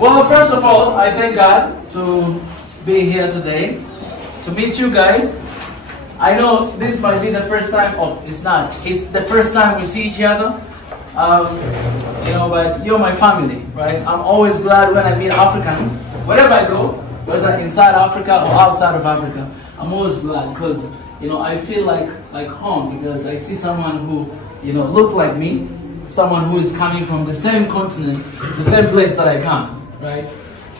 Well, first of all, I thank God to be here today, to meet you guys. I know this might be the first time, oh, it's not. It's the first time we see each other. You know, but you're my family, right? I'm always glad when I meet Africans. Wherever I go, whether inside Africa or outside of Africa, I'm always glad because, you know, I feel like home because I see someone who, you know, look like me, someone who is coming from the same continent, the same place that I come, right?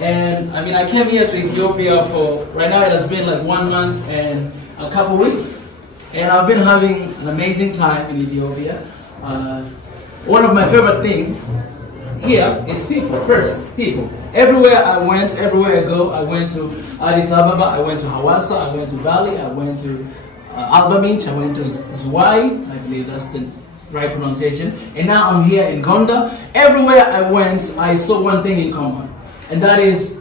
And I mean, I came here to Ethiopia for, right now it has been like 1 month and a couple weeks, and I've been having an amazing time in Ethiopia. One of my favorite things here is people, first, people. Everywhere I went, everywhere I go, I went to Addis Ababa, I went to Hawassa, I went to Bali, I went to Albamich, I went to Zwai, I believe that's the right pronunciation, and now I'm here in Gonda. Everywhere I went, I saw one thing in common, and that is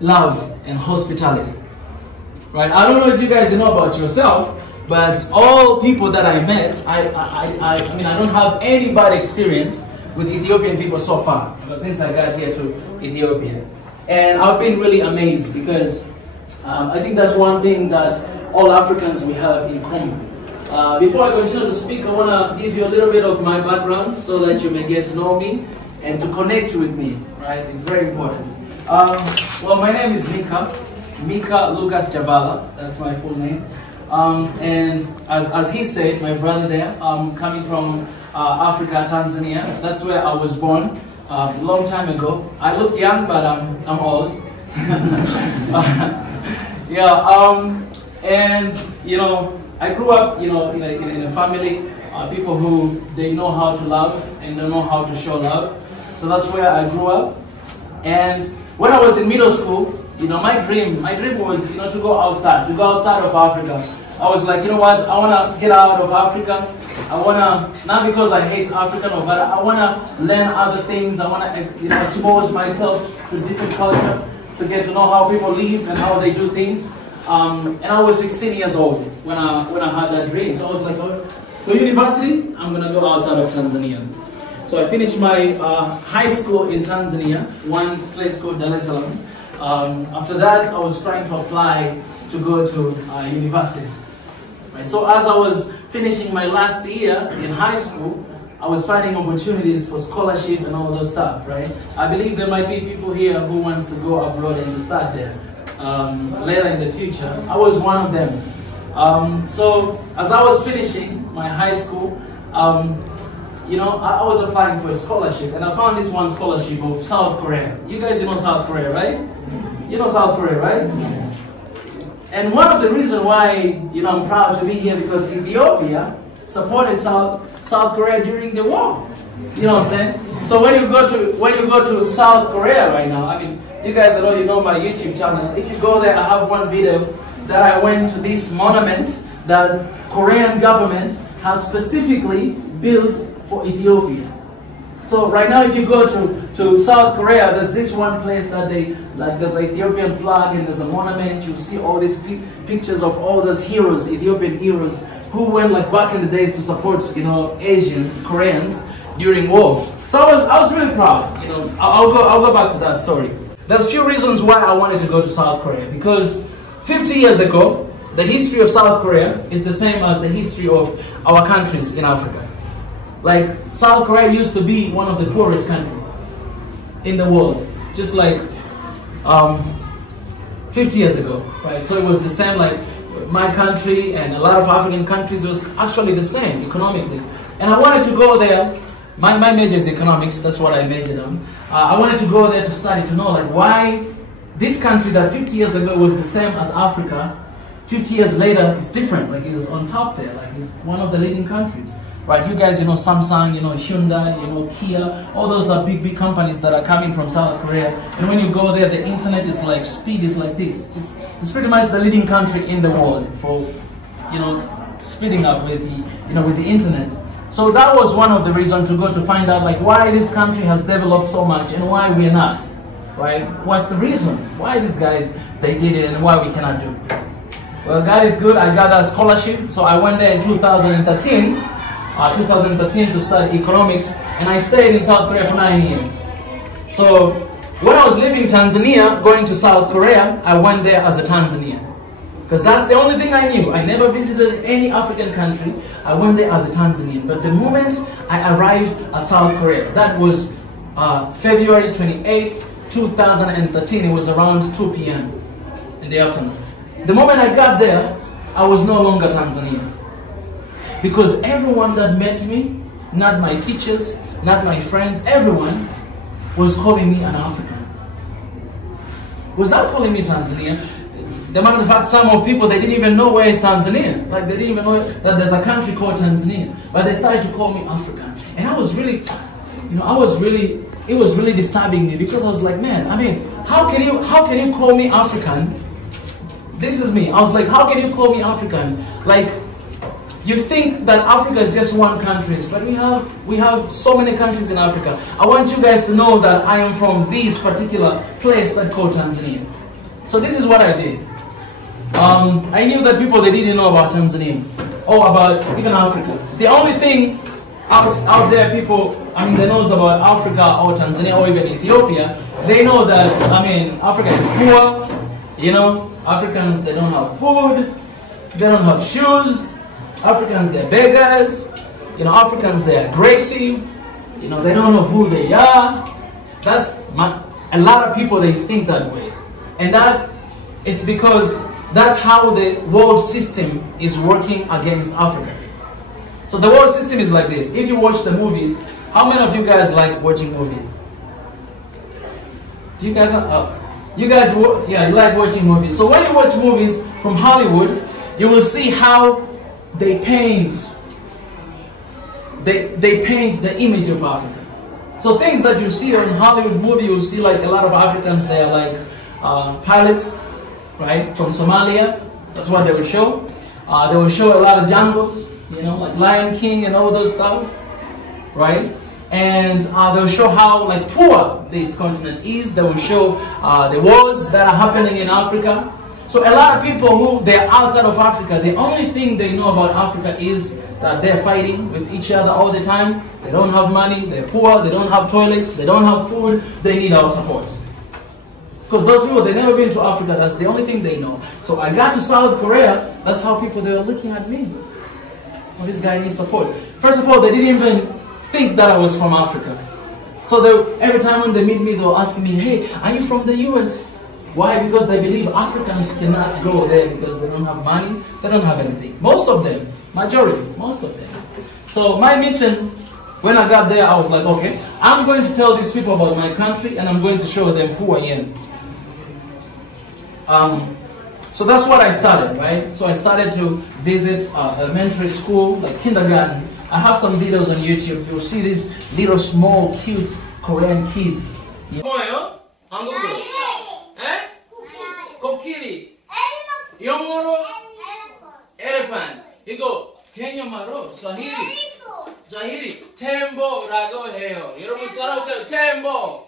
love and hospitality. Right? I don't know if you guys know about yourself, but all people that I met, I mean, I don't have any bad experience with Ethiopian people so far, since I got here to Ethiopia. And I've been really amazed because I think that's one thing that all Africans we have in common. Before I continue to speak, I want to give you a little bit of my background so that you may get to know me and to connect with me, right? It's very important. Well, my name is Mika Lucas Chavala, that's my full name. And as he said, my brother there, I'm coming from Africa, Tanzania. That's where I was born a long time ago. I look young, but I'm old. And you know, I grew up, you know, in a family, people who they know how to love and they know how to show love. So that's where I grew up. And when I was in middle school, you know, my dream was, you know, to go outside of Africa. I was like, you know what, I want to get out of Africa. I want to, not because I hate Africa, no, but I want to learn other things. I want to, you know, expose myself to different culture, to get to know how people live and how they do things. And I was 16 years old when I had that dream. So I was like, oh, for university, I'm going to go outside of Tanzania. So I finished my high school in Tanzania, one place called Dar es Salaam. After that, I was trying to apply to go to university. Right? So as I was finishing my last year in high school, I was finding opportunities for scholarship and all those stuff, right? I believe there might be people here who wants to go abroad and to start there later in the future. I was one of them. So as I was finishing my high school, you know, I was applying for a scholarship, and I found this one scholarship of South Korea. You guys, you know South Korea, right? You know South Korea, right? Yes. And one of the reasons why, you know, I'm proud to be here because Ethiopia supported South Korea during the war. You know what I'm saying? So when you go to South Korea right now, I mean, you guys, I know you know my YouTube channel. If you go there, I have one video that I went to this monument that Korean government has specifically built for Ethiopia. So right now, if you go to South Korea, there's this one place that there's an Ethiopian flag and there's a monument. You see all these pictures of all those heroes, Ethiopian heroes, who went like back in the days to support, you know, Asians, Koreans during war. So I was really proud. You know, I'll go back to that story. There's few reasons why I wanted to go to South Korea, because 50 years ago, the history of South Korea is the same as the history of our countries in Africa. Like, South Korea used to be one of the poorest countries in the world, just like 50 years ago, right? So it was the same, like my country and a lot of African countries was actually the same economically. And I wanted to go there. My major is economics, that's what I majored on. I wanted to go there to study, to know like why this country that 50 years ago was the same as Africa, 50 years later it's different, like it's on top there, like it's one of the leading countries. Right, you guys, you know Samsung, you know Hyundai, you know Kia, all those are big companies that are coming from South Korea. And when you go there, the internet is like, speed is like this. It's pretty much the leading country in the world for, you know, speeding up with the, you know, with the internet. So that was one of the reasons to go to find out like why this country has developed so much and why we're not, right? What's the reason? Why these guys, they did it and why we cannot do it? Well, God is good. I got that scholarship. So I went there in 2013 to study economics, and I stayed in South Korea for 9 years. So when I was leaving Tanzania, going to South Korea, I went there as a Tanzanian. Because that's the only thing I knew. I never visited any African country. I went there as a Tanzanian. But the moment I arrived at South Korea, that was February 28, 2013. It was around 2 p.m. in the afternoon. The moment I got there, I was no longer Tanzanian. Because everyone that met me, not my teachers, not my friends, everyone was calling me an African. Was not calling me Tanzanian. The matter of fact, some of people, they didn't even know where is Tanzania. Like, they didn't even know that there's a country called Tanzania. But they started to call me African. And I was really, it was really disturbing me, because I was like, man, I mean, how can you call me African? This is me. I was like, how can you call me African? Like, you think that Africa is just one country, but we have so many countries in Africa. I want you guys to know that I am from this particular place that's called Tanzania. So this is what I did. I knew that people, they didn't know about Tanzania or about even Africa. The only thing out there, people, I mean, they know about Africa or Tanzania or even Ethiopia. They know that, I mean, Africa is poor. You know, Africans, they don't have food. They don't have shoes. Africans, they're beggars. You know, Africans, they're aggressive. You know, they don't know who they are. A lot of people, they think that way. And that, it's because that's how the world system is working against Africa. So the world system is like this. If you watch the movies, how many of you guys like watching movies? Do you guys, yeah, you like watching movies. So when you watch movies from Hollywood, you will see how they paint the image of Africa. So things that you see on Hollywood movie, you'll see like a lot of Africans, they are like pilots, right, from Somalia. That's what they will show. They will show a lot of jungles, you know, like Lion King and all those stuff, right? And they'll show how like poor this continent is. They will show the wars that are happening in Africa. So a lot of people who they're outside of Africa, the only thing they know about Africa is that they're fighting with each other all the time. They don't have money, they're poor, they don't have toilets, they don't have food, they need our support. Because those people, they've never been to Africa, that's the only thing they know. So I got to South Korea, that's how people, they were looking at me. Well, this guy needs support. First of all, they didn't even think that I was from Africa. So every time when they meet me, they'll ask me, hey, are you from the US? Why? Because they believe Africans cannot go there because they don't have money, they don't have anything. Most of them, majority, most of them. So my mission, when I got there, I was like, okay, I'm going to tell these people about my country and I'm going to show them who I am. So that's what I started, right? So I started to visit elementary school, like kindergarten. I have some videos on YouTube. You'll see these little small, cute Korean kids. 뭐예요? 한국어. 에? 코끼리. 영어로? elephant. 이거 케냐말로 Swahili. 템보라고 해요. 여러분 따라오세요. 템보.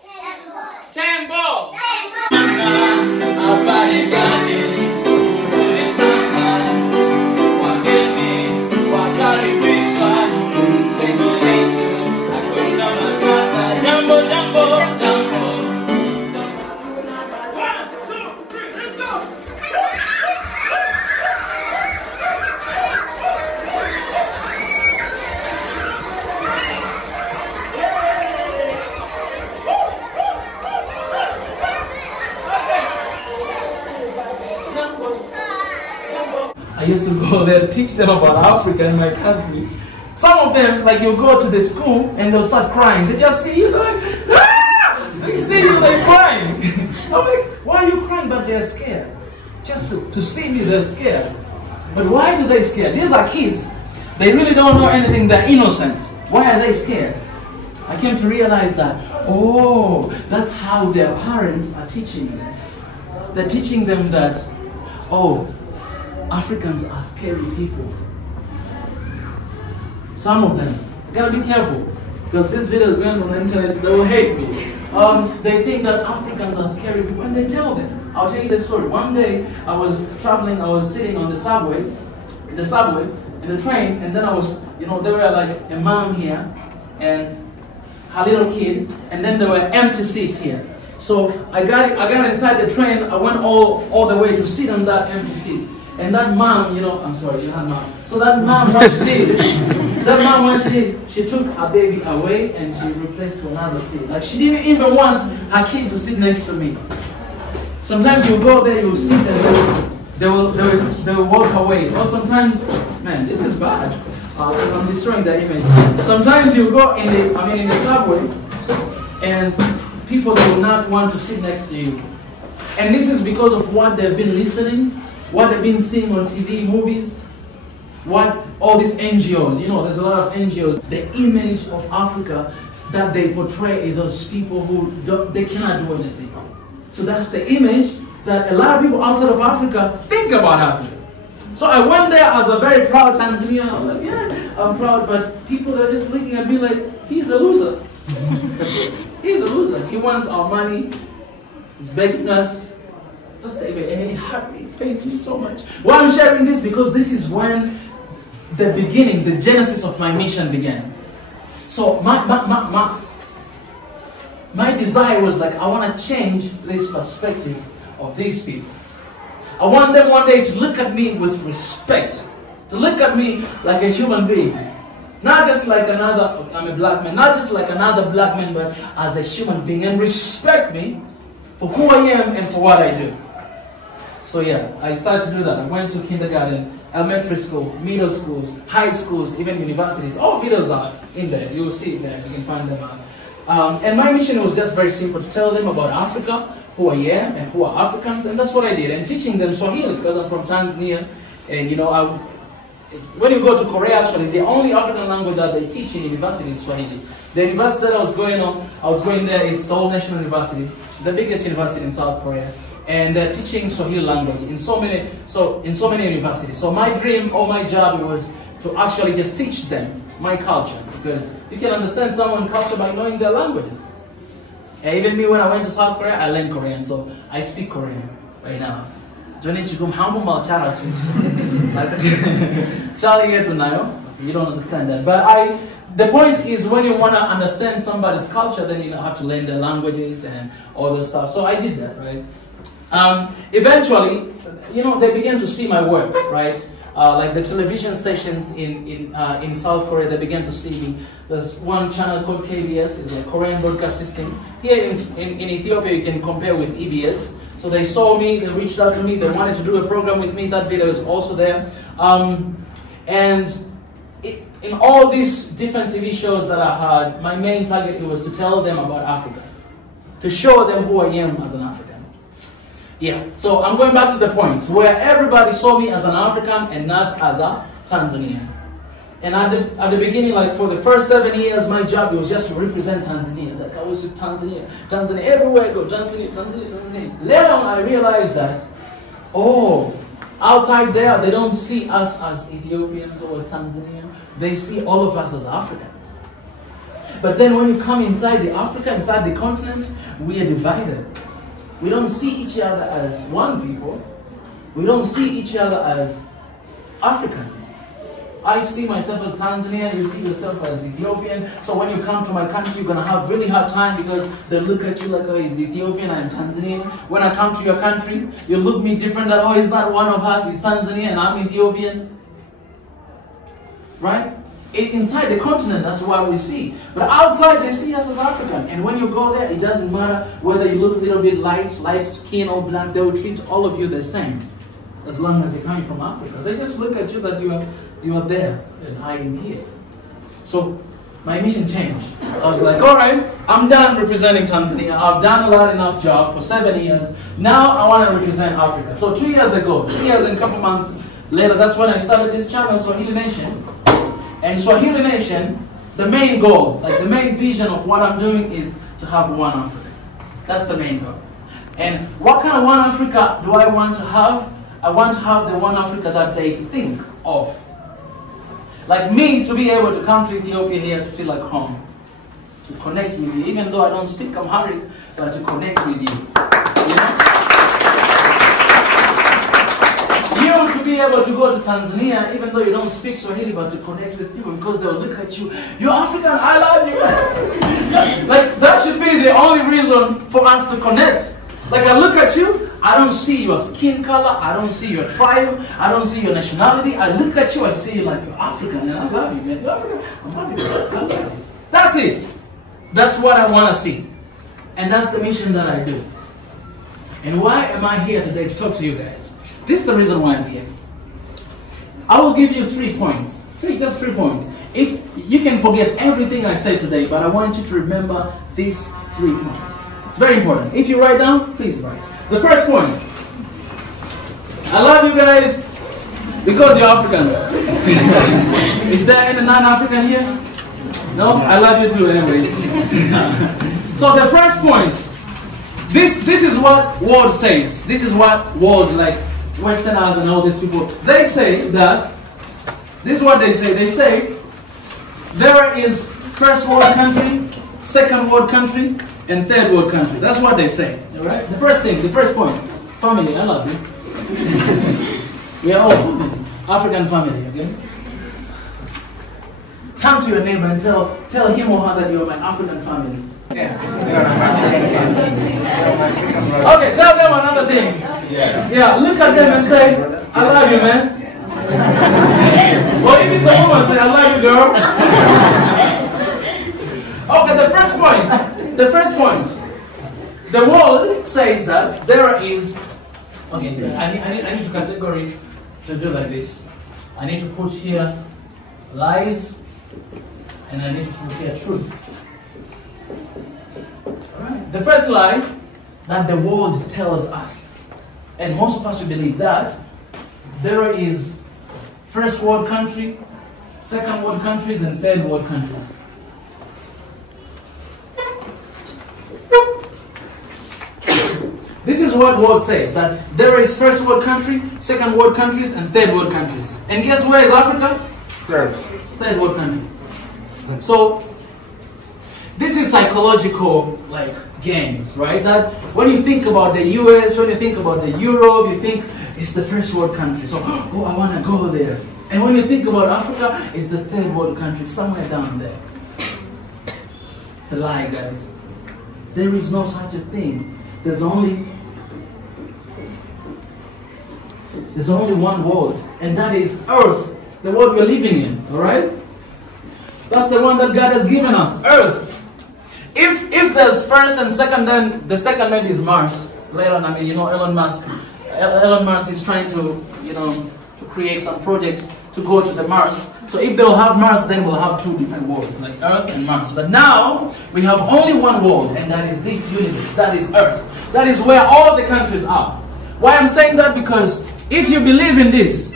I used to go there to teach them about Africa and my country. Some of them, like, you go to the school and they'll start crying. They just see you, they're like, ah! They see you, they're crying. I'm like, why are you crying? But they're scared. Just to see me, they're scared. But why do they scare? These are kids. They really don't know anything. They're innocent. Why are they scared? I came to realize that, oh, that's how their parents are teaching them. They're teaching them that, oh, Africans are scary people. Some of them. You gotta be careful, because this video is going on the internet, they will hate me. They think that Africans are scary people, and they tell them. I'll tell you the story. One day, I was traveling, I was sitting on the subway, in the train, and then I was, you know, there were like a mom here, and her little kid, and then there were empty seats here. So I got inside the train. I went all the way to sit on that empty seat. And that mom, you know, I'm sorry, you're not mom. So that mom, what she did, she took her baby away and she replaced to another seat. Like she didn't even want her kid to sit next to me. Sometimes you go there, you sit and they will walk away. Or sometimes, man, this is bad. I'm destroying the image. Sometimes you go in the subway, and people will not want to sit next to you. And this is because of what they've been listening, what they've been seeing on TV, movies, what all these NGOs, you know, there's a lot of NGOs. The image of Africa that they portray is those people who they cannot do anything. So that's the image that a lot of people outside of Africa think about Africa. So I went there as a very proud Tanzanian. I'm like, yeah, I'm proud, but people are just looking at me like, he's a loser. He's a loser. He wants our money. He's begging us. That's the image, and it hurt me. It pains me so much. Why I'm sharing this? Because this is when the beginning, the genesis of my mission began. So my desire was like, I want to change this perspective of these people. I want them one day to look at me with respect, to look at me like a human being. Not just like another, I'm a black man, not just like another black man, but as a human being, and respect me for who I am and for what I do. So yeah, I started to do that. I went to kindergarten, elementary school, middle schools, high schools, even universities. All videos are in there. You will see it there. You can find them out. And my mission was just very simple, to tell them about Africa, who I am, and who are Africans, and that's what I did. And teaching them Swahili, because I'm from Tanzania, and you know, when you go to Korea, actually, the only African language that they teach in university is Swahili. The university that I was going there, it's Seoul National University, the biggest university in South Korea. And they're teaching Swahili language in so many universities. So my dream or my job was to actually just teach them my culture, because you can understand someone's culture by knowing their languages. And even me, when I went to South Korea, I learned Korean, so I speak Korean right now. You don't understand that, but the point is, when you want to understand somebody's culture, then you have to learn their languages and all those stuff. So I did that, right? Eventually, you know, they began to see my work, right? Like the television stations in South Korea, they began to see me. There's one channel called KBS, it's a Korean broadcast system. Here in Ethiopia, you can compare with EBS. So they saw me, they reached out to me, they wanted to do a program with me. That video is also there. In all these different TV shows that I had, my main target was to tell them about Africa, to show them who I am as an African. Yeah, so I'm going back to the point where everybody saw me as an African and not as a Tanzanian. And at the beginning, like for the first 7 years, my job was just to represent Tanzania. Like I was in Tanzania, everywhere I go, Tanzania. Later on, I realized that, oh, outside there, they don't see us as Ethiopians or as Tanzanians. They see all of us as Africans. But then when you come inside the Africa, inside the continent, we are divided. We don't see each other as one people. We don't see each other as Africans. I see myself as Tanzanian, you see yourself as Ethiopian. So when you come to my country, you're going to have really hard time, because they look at you like, oh, he's Ethiopian, I'm Tanzanian. When I come to your country, you look me different, that, oh, he's not one of us, he's Tanzanian, and I'm Ethiopian. Right? Inside the continent, that's what we see. But outside, they see us as African. And when you go there, it doesn't matter whether you look a little bit light skin or black, they will treat all of you the same, as long as you're coming from Africa. They just look at you that you are there and I am here. So my mission changed. I was like, all right, I'm done representing Tanzania. I've done a lot enough job for 7 years. Now I want to represent Africa. So 2 years ago, 2 years and a couple months later, that's when I started this channel, Swahili Nation. And Swahili Nation, the main goal, like the main vision of what I'm doing is to have one Africa. That's the main goal. And what kind of one Africa do I want to have? I want to have the one Africa that they think of. Like me, to be able to come to Ethiopia here to feel like home. To connect with you, even though I don't speak Amharic, but to connect with you. You know? You to be able to go to Tanzania, even though you don't speak Swahili, but to connect with people, because they'll look at you, you're African, I love you. Like, that should be is the only reason for us to connect. Like I look at you, I don't see your skin color, I don't see your tribe, I don't see your nationality. I look at you, I see you like you're African, and I love you, man. You're African. I'm happy, I love you. That's it. That's what I want to see. And that's the mission that I do. And why am I here today to talk to you guys? This is the reason why I'm here. I will give you 3 points. Just 3 points. If you can forget everything I say today, but I want you to remember these 3 points. It's very important. If you write down, please write. The first point. I love you guys because you're African. Is there any non-African here? No? I love you too anyway. So the first point. This is what world says. This is what world, like Westerners and all these people, they say that, this is what they say. They say there is first world country, second world country, and third world country. That's what they say. Alright? The first thing, the first point. Family, I love this. We are all family. African family, okay? Turn to your neighbor and tell him or her that you are my African family. Yeah. Okay, tell them another thing. Yeah, look at them and say, I love you, man. Or if it's a woman, say, I love you, girl. Okay, the first point. The first point. The world says that there is... Okay, I need to category to do like this. I need to put here lies, and I need to put here truth. Alright. The first lie that the world tells us, and most of us will believe that, there is first world country, second world countries, and third world countries. This is what world says, that there is first world country, second world countries, and third world countries. And guess where is Africa? Third world country. So, this is psychological, like, games, right? That when you think about the US, when you think about the Europe, you think it's the first world country. So, oh, I want to go there. And when you think about Africa, it's the third world country, somewhere down there. It's a lie, guys. There is no such a thing. There's only one world, and that is Earth, the world we're living in, alright? That's the one that God has given us, Earth. If there's first and second, then the second one is Mars. Later on, I mean, you know, Elon Musk is trying to, you know, to create some projects to go to the Mars. So if they'll have Mars, then we'll have 2 different worlds, like Earth and Mars. But now, we have only one world, and that is this universe, that is Earth. That is where all the countries are. Why I'm saying that? Because if you believe in this,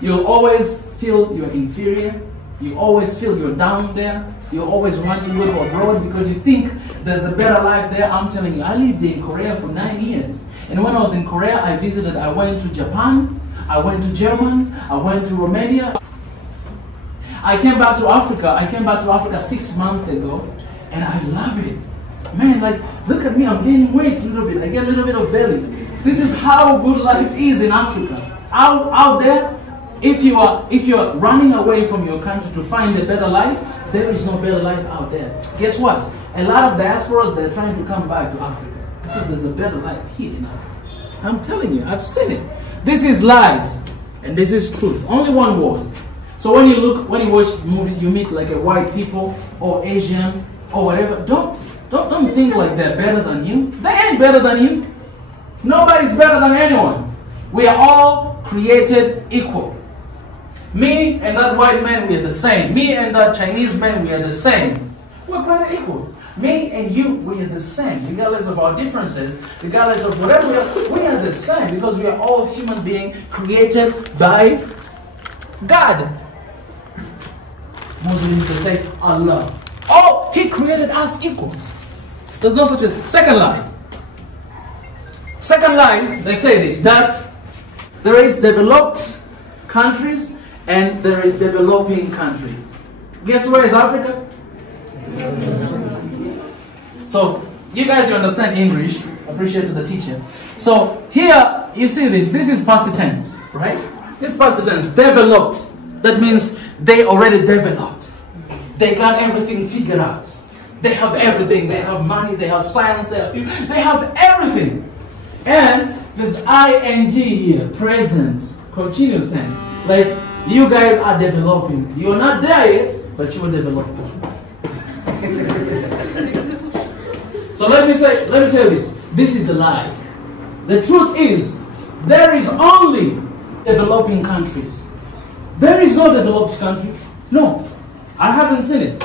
you'll always feel you're inferior, you always feel you're down there, you always want to go to abroad because you think there's a better life there. I'm telling you, I lived in Korea for 9 years. And when I was in Korea, I went to Japan, I went to Germany, I went to Romania. I came back to Africa 6 months ago, and I love it. Man, like, look at me, I'm gaining weight a little bit. I get a little bit of belly. This is how good life is in Africa. Out there, if you are running away from your country to find a better life, there is no better life out there. Guess what? A lot of diasporas, they're trying to come back to Africa because there's a better life here in Africa. I'm telling you, I've seen it. This is lies, and this is truth. Only one word. So when you watch the movie, you meet like a white people or Asian or whatever. Don't think like they're better than you. They ain't better than you. Nobody's better than anyone. We are all created equal. Me and that white man, we are the same. Me and that Chinese man, we are the same. We're created equal. Me and you, we are the same. Regardless of our differences, regardless of whatever we are the same because we are all human beings created by God. Muslims, they say Allah. Oh, He created us equal. There's no such a thing. Second lie. Second lie, they say this, that there is developed countries and there is developing countries. Guess where is Africa? So, you guys, you understand English. Appreciate the teacher. So, here, you see this. This is past tense, right? This past tense, developed. That means they already developed. They got everything figured out. They have everything. They have money, they have science, they have everything. And there's ing here, present, continuous tense. Like, you guys are developing. You're not there yet, but you are developing. So let me tell you this. This is a lie. The truth is, there is only developing countries. There is no developed country. No, I haven't seen it.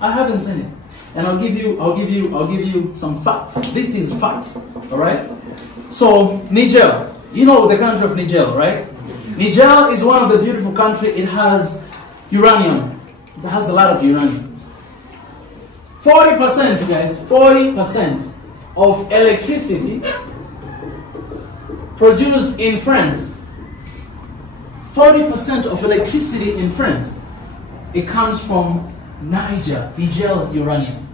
I haven't seen it. And I'll give you some facts. This is facts. All right. So Niger, you know the country of Niger, right? Niger is one of the beautiful countries. It has uranium. It has a lot of uranium. 40%, guys, 40% of electricity produced in France. 40% of electricity in France, it comes from Niger uranium.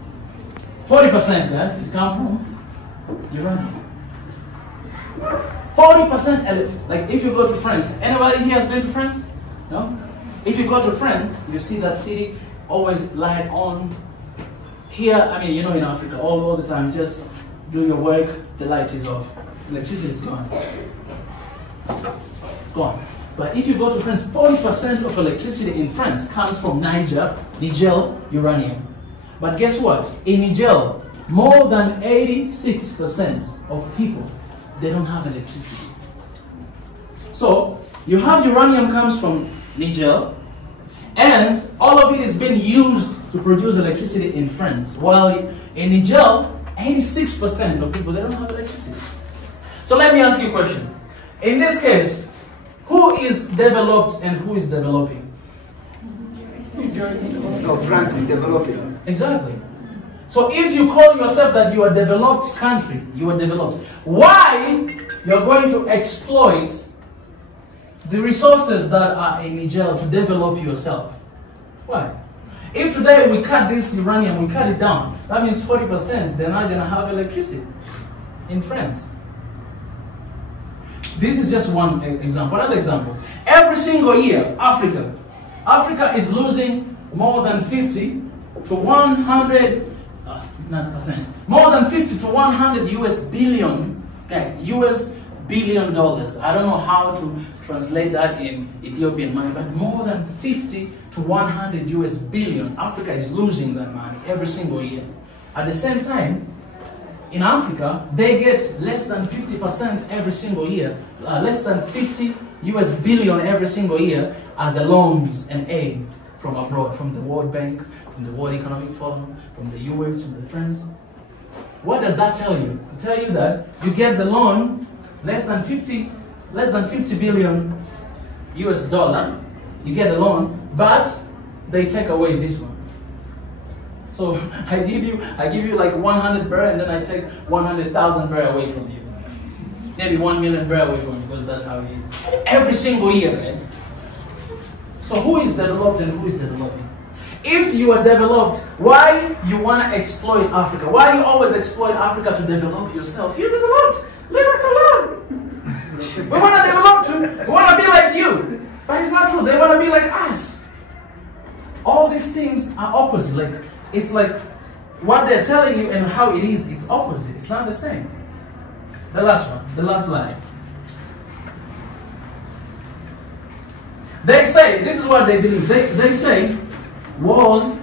40%, guys, it comes from uranium. 40%, like if you go to France, anybody here has been to France? No? If you go to France, you see that city always light on. Here, I mean, you know, in Africa, all the time, just do your work, the light is off. Electricity is gone. It's gone. But if you go to France, 40% of electricity in France comes from Niger uranium. But guess what? In Niger, more than 86% of people, they don't have electricity. So, you have uranium comes from Niger, and all of it is being used to produce electricity in France. While in Niger, 86% of people, they don't have electricity. So let me ask you a question. In this case, who is developed and who is developing? No, France is developing. Exactly. So if you call yourself that you are a developed country, you are developed. Why you're going to exploit the resources that are in Niger to develop yourself? Why? If today we cut this uranium, we cut it down, that means 40% they're not going to have electricity in France. This is just one example. Another example. Every single year, Africa is losing more than 50 to 100, not percent, more than 50 to 100 US billion, guys, US billion dollars. I don't know how to translate that in Ethiopian money, but more than 50 to 100 US billion. Africa is losing that money every single year. At the same time, in Africa, they get less than 50% every single year, less than 50 US billion every single year as a loans and aids from abroad, from the World Bank, from the World Economic Forum, from the US, from the France. What does that tell you? It tells you that you get the loan, less than 50 billion US dollar, you get a loan, but they take away this one. So I give you like 100 birr, and then I take 100,000 birr away from you. Maybe 1 million birr away from you, because that's how it is. Every single year, guys. So who is developed and who is developing? If you are developed, why you want to exploit Africa? Why you always exploit Africa to develop yourself? You're developed. Leave us alone. We want to develop too. We want to be like you. But it's not true. They want to be like us. All these things are opposite. Like, it's like what they're telling you and how it is, it's opposite. It's not the same. The last one, the last line. They say, this is what they believe. They say, world,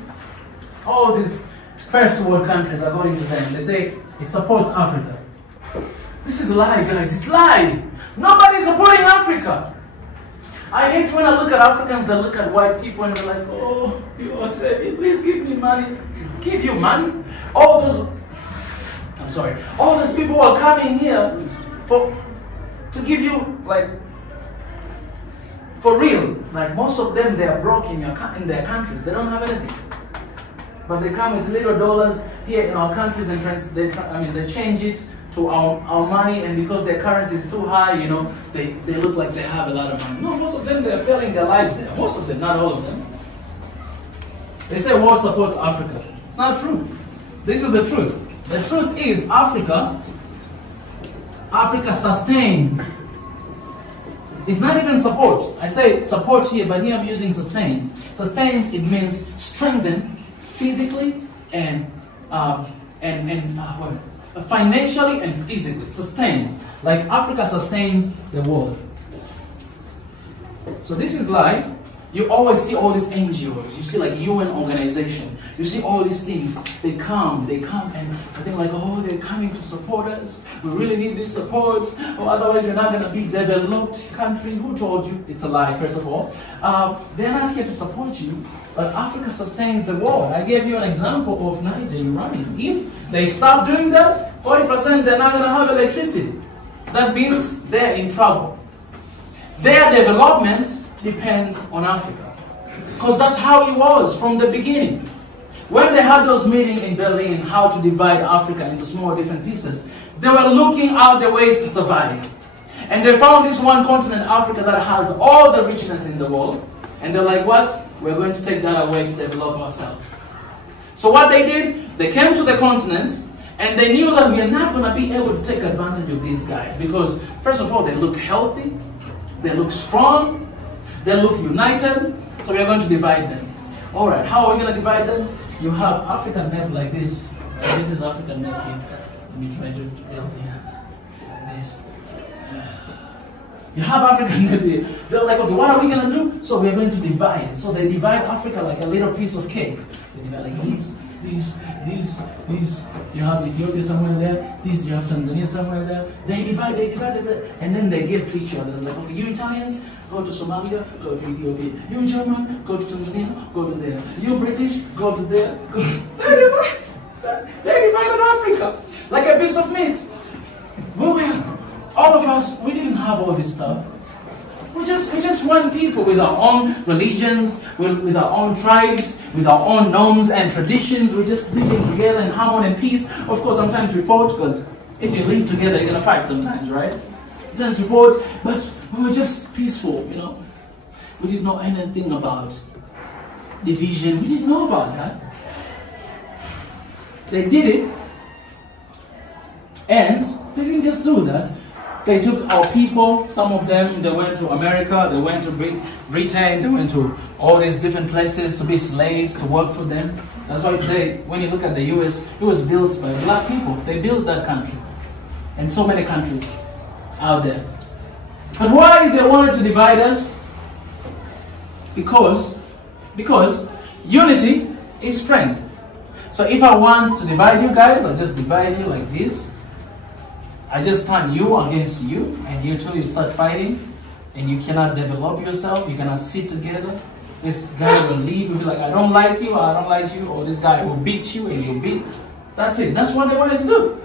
all these first world countries, according to them, they say it supports Africa. This is a lie, guys. It's a lie. Nobody's supporting Africa. I hate when I look at Africans that look at white people and they're like, oh, you are saving, please give me money. Give you money? All those people who are coming here to give you, like, for real. Like, most of them, they are broke in their countries. They don't have anything. But they come with little dollars here in our countries and they change it to our money, and because their currency is too high, you know, they look like they have a lot of money. No, most of them, they're failing their lives there. Most of them, not all of them. They say world supports Africa. It's not true. This is the truth. The truth is Africa sustains. It's not even support. I say support here, but here I'm using sustains. Sustains, it means strengthen physically, and financially and physically sustains, like Africa sustains the world. So this is like, you always see all these NGOs, you see like UN organization, you see all these things, they come and they're like, oh, they're coming to support us, we really need this support, or otherwise you're not going to be developed country. Who told you? It's a lie, first of all. They're not here to support you, but Africa sustains the world. I gave you an example of Niger running. If they stop doing that, 40% they're not going to have electricity. That means they're in trouble. Their development depends on Africa. Because that's how it was from the beginning. When they had those meetings in Berlin, how to divide Africa into small different pieces, they were looking out the ways to survive. And they found this one continent, Africa, that has all the richness in the world. And they're like, what? We're going to take that away to develop ourselves. So what they did, they came to the continent, and they knew that we are not going to be able to take advantage of these guys. Because, first of all, they look healthy, they look strong, they look united, so we are going to divide them. All right, how are we going to divide them? You have African map like this. This is African map here. Let me try to build here. This. You have African map here. They're like, okay, what are we going to do? So we are going to divide. So they divide Africa like a little piece of cake. They divide like these. You have Ethiopia somewhere there. You have Tanzania somewhere there. They divide, and then they give to each other. It's like, okay, you Italians, go to Somalia, go to Ethiopia. You German, go to Tanzania, go to there. You British, go to there. They divided Africa like a piece of meat. All of us, we didn't have all this stuff. We're just one people with our own religions, with our own tribes, with our own norms and traditions. We're just living together in harmony and peace. Of course, sometimes we fought, because if you live together, you're going to fight sometimes, right? Sometimes we fought, but we were just peaceful, you know. We didn't know anything about division. We didn't know about that. They did it, and they didn't just do that. They took our people, some of them, they went to America, they went to Britain, they went to all these different places to be slaves, to work for them. That's why today, when you look at the US, it was built by black people. They built that country. And so many countries out there. But why they wanted to divide us? Because unity is strength. So if I want to divide you guys, I'll just divide you like this. I just turn you against you, and you two, you start fighting, and you cannot develop yourself, you cannot sit together. This guy will leave, you'll be like, I don't like you, I don't like you, or this guy will beat you, and you'll beat. That's it, that's what they wanted to do.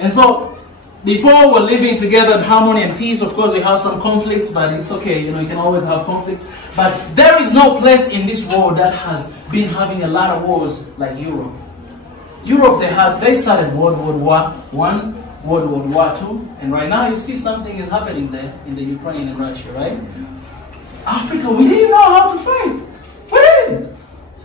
And so, before we're living together in harmony and peace, of course we have some conflicts, but it's okay, you know, you can always have conflicts. But there is no place in this world that has been having a lot of wars like Europe. Europe, they started World War I, World War II, and right now you see something is happening there in the Ukraine and Russia, right? Africa, we didn't know how to fight. We didn't.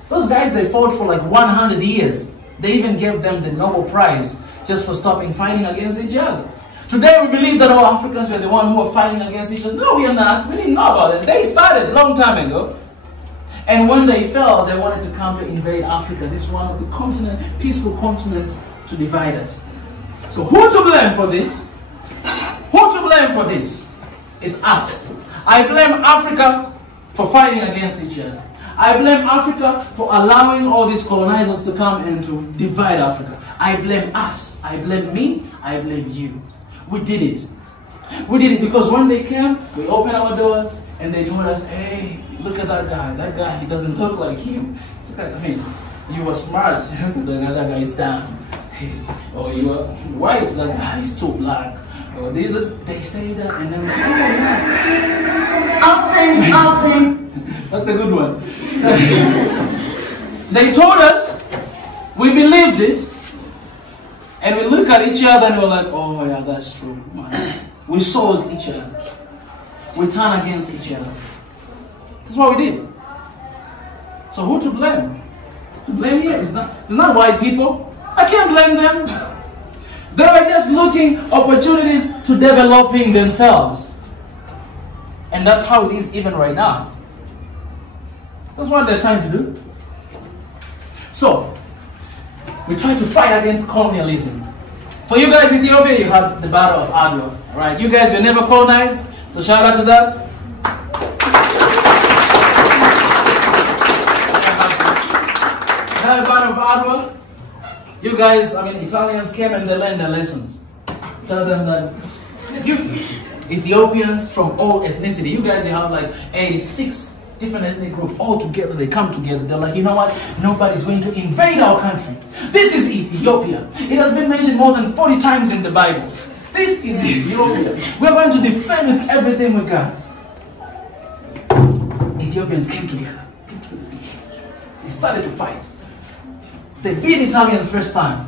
Those guys, they fought for like 100 years. They even gave them the Nobel Prize just for stopping fighting against each other. Today we believe that all Africans were the ones who are fighting against each other. No, we are not. We didn't know about it. They started a long time ago. And when they fell, they wanted to come to invade Africa. This is one of the continent, peaceful continents, to divide us. So who to blame for this? Who to blame for this? It's us. I blame Africa for fighting against each other. I blame Africa for allowing all these colonizers to come and to divide Africa. I blame us. I blame me. I blame you. We did it. We did it because when they came, we opened our doors and they told us, hey, look at that guy. That guy, he doesn't look like you. I mean, you were smart. That guy is down. Hey, or you are white. That guy is too black. Or they say that and then open. That's a good one. They told us, we believed it, and we look at each other and we're like, oh yeah, that's true. Man. We sold each other. We turned against each other. That's what we did. So who to blame? To blame here? It's not white people. I can't blame them. They were just looking opportunities to developing themselves. And that's how it is even right now. That's what they're trying to do. So, we try to fight against colonialism. For you guys in Ethiopia, you had the Battle of Adwa. Alright, you guys were never colonized, so shout out to that. The Battle of Adwa. You guys, Italians came and they learned their lessons. Tell them that you Ethiopians from all ethnicity, you guys, you have like 86 different ethnic groups all together. They come together. They're like, you know what? Nobody's going to invade our country. This is Ethiopia. It has been mentioned more than 40 times in the Bible. This is Ethiopia. We're going to defend with everything we got. Ethiopians came together. They started to fight. They beat Italians first time.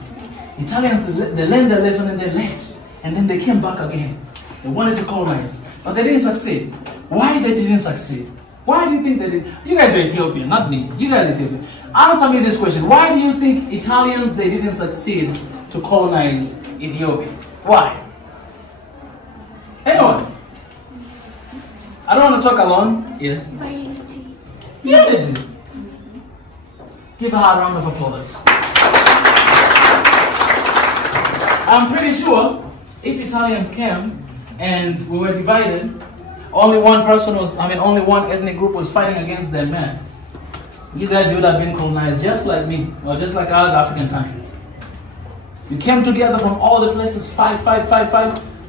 Italians, they learned their lesson and they left. And then they came back again. They wanted to colonize. But they didn't succeed. Why they didn't succeed? Why do you think they did? You guys are Ethiopian, not me. You guys are Ethiopian. Answer me this question. Why do you think Italians, they didn't succeed to colonize Ethiopia? Why? Anyone? I don't want to talk alone. Yes? Unity. Unity. Give her a round of applause. I'm pretty sure if Italians came and we were divided, only one person was, only one ethnic group was fighting against their man, you guys would have been colonized just like me, or just like other African countries. We came together from all the places, fight.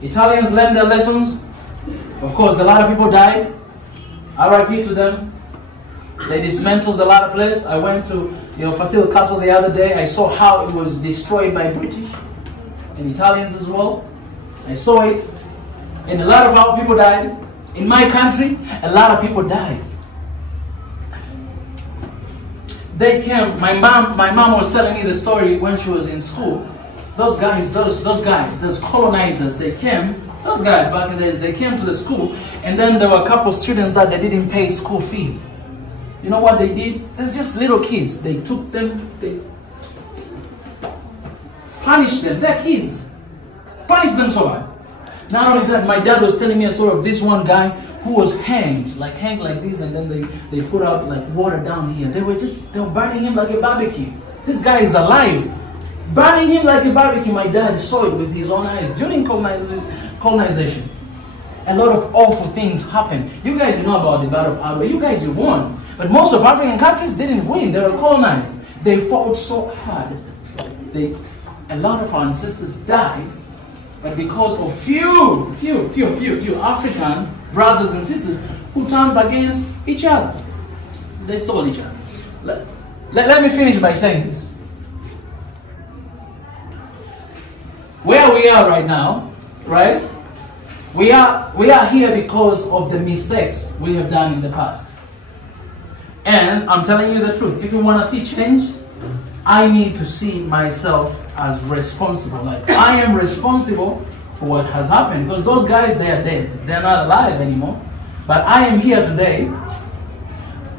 Italians learned their lessons. Of course, a lot of people died. RIP to them. They dismantled a lot of places. I went to Fasil Castle the other day. I saw how it was destroyed by British and Italians as well. I saw it. And a lot of our people died. In my country, a lot of people died. They came, my mom was telling me the story when she was in school. Those guys, those colonizers, they came, those guys back in the days, they came to the school, and then there were a couple of students that they didn't pay school fees. You know what they did? There's just little kids. They took them, they punished them. They're kids. Punished them so bad. Not only that, my dad was telling me a story of this one guy who was hanged like this, and then they put out like water down here. They were burning him like a barbecue. This guy is alive. Burning him like a barbecue. My dad saw it with his own eyes during colonization. A lot of awful things happened. You guys know about the Battle of Adwa. You guys won. But most of African countries didn't win. They were colonized. They fought so hard. A lot of our ancestors died. But because of few African brothers and sisters who turned against each other. They stole each other. Let me finish by saying this. Where we are right now, right? We are here because of the mistakes we have done in the past. And I'm telling you the truth. If you want to see change, I need to see myself as responsible. Like, I am responsible for what has happened. Because those guys, they are dead. They're not alive anymore. But I am here today.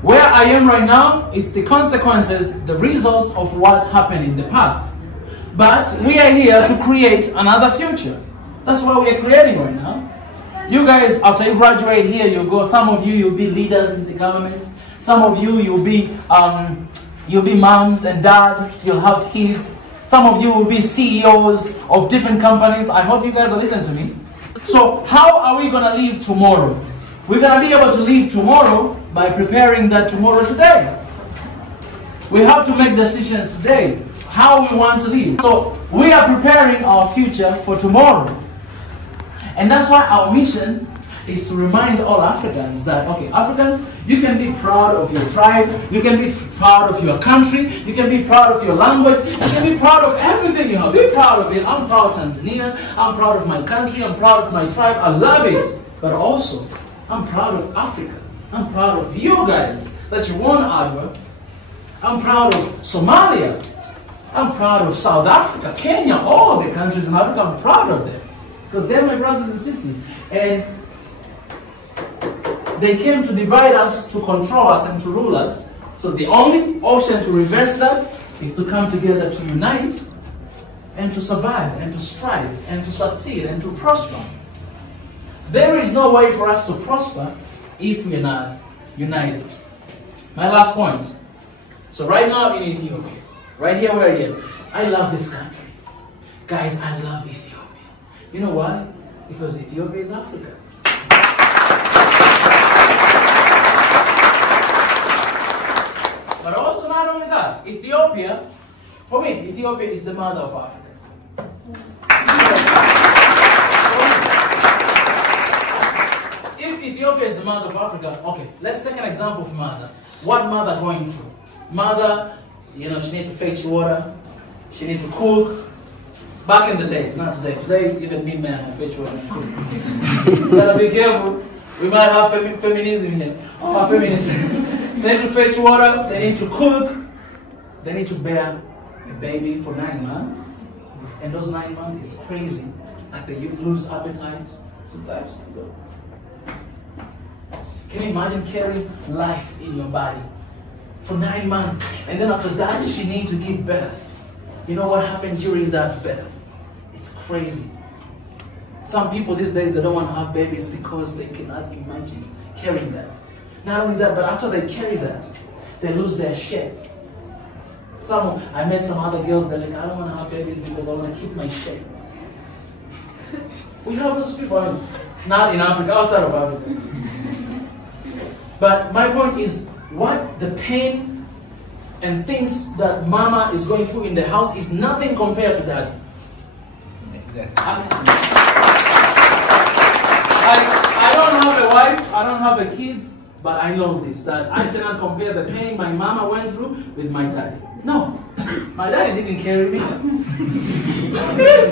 Where I am right now is the consequences, the results of what happened in the past. But we are here to create another future. That's what we are creating right now. You guys, after you graduate here, you go. Some of you, you'll be leaders in the government. Some of you, you'll be moms and dads. You'll have kids. Some of you will be CEOs of different companies. I hope you guys are listening to me. So how are we going to live tomorrow? We're going to be able to live tomorrow by preparing that tomorrow today. We have to make decisions today how we want to live. So we are preparing our future for tomorrow. And that's why our mission is to remind all Africans that, okay, Africans, you can be proud of your tribe, you can be proud of your country, you can be proud of your language, you can be proud of everything you have. Be proud of it. I'm proud of Tanzania, I'm proud of my country, I'm proud of my tribe, I love it. But also, I'm proud of Africa. I'm proud of you guys that you won Adwa. I'm proud of Somalia. I'm proud of South Africa, Kenya, all the countries in Africa. I'm proud of them because they're my brothers and sisters. And they came to divide us, to control us, and to rule us. So the only option to reverse that is to come together, to unite, and to survive, and to strive, and to succeed, and to prosper. There is no way for us to prosper if we are not united. My last point. So right now in Ethiopia, right here where I am. I love this country. Guys, I love Ethiopia. You know why? Because Ethiopia is Africa. But also not only that, Ethiopia, for me, Ethiopia is the mother of Africa. If Ethiopia is the mother of Africa, okay, let's take an example of mother. What mother going through? Mother, you know, she needs to fetch water, she needs to cook. Back in the days, not today. Today, even me, man, I fetch water and cook. Gotta be careful. We might have feminism here. Oh, feminism. They need to fetch water, they need to cook, they need to bear a baby for 9 months. And those 9 months is crazy. Like they lose appetite sometimes. Can you imagine carrying life in your body for 9 months? And then after that, she needs to give birth. You know what happened during that birth? It's crazy. Some people these days, they don't want to have babies because they cannot imagine carrying that. Not only that, but after they carry that, they lose their shape. I met some other girls that are like, I don't want to have babies because I want to keep my shape. We have those people, not in Africa, outside of Africa. But my point is, what the pain and things that mama is going through in the house is nothing compared to daddy. Exactly. I don't have a wife, I don't have a kids, but I know this, that I cannot compare the pain my mama went through with my daddy. No, my daddy didn't carry me.